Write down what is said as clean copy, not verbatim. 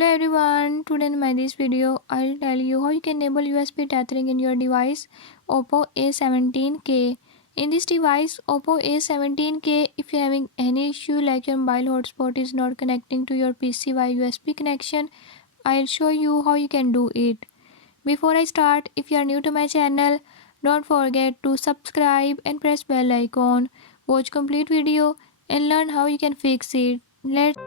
Hello everyone, today in this video I'll tell you how you can enable USB tethering in your device Oppo A17k. In this device Oppo A17k, if you're having any issue like your mobile hotspot is not connecting to your PC via USB connection, I'll show you how you can do it. Before I start, if you are new to my channel, don't forget to subscribe and press bell icon. Watch complete video and learn how you can fix it. Let's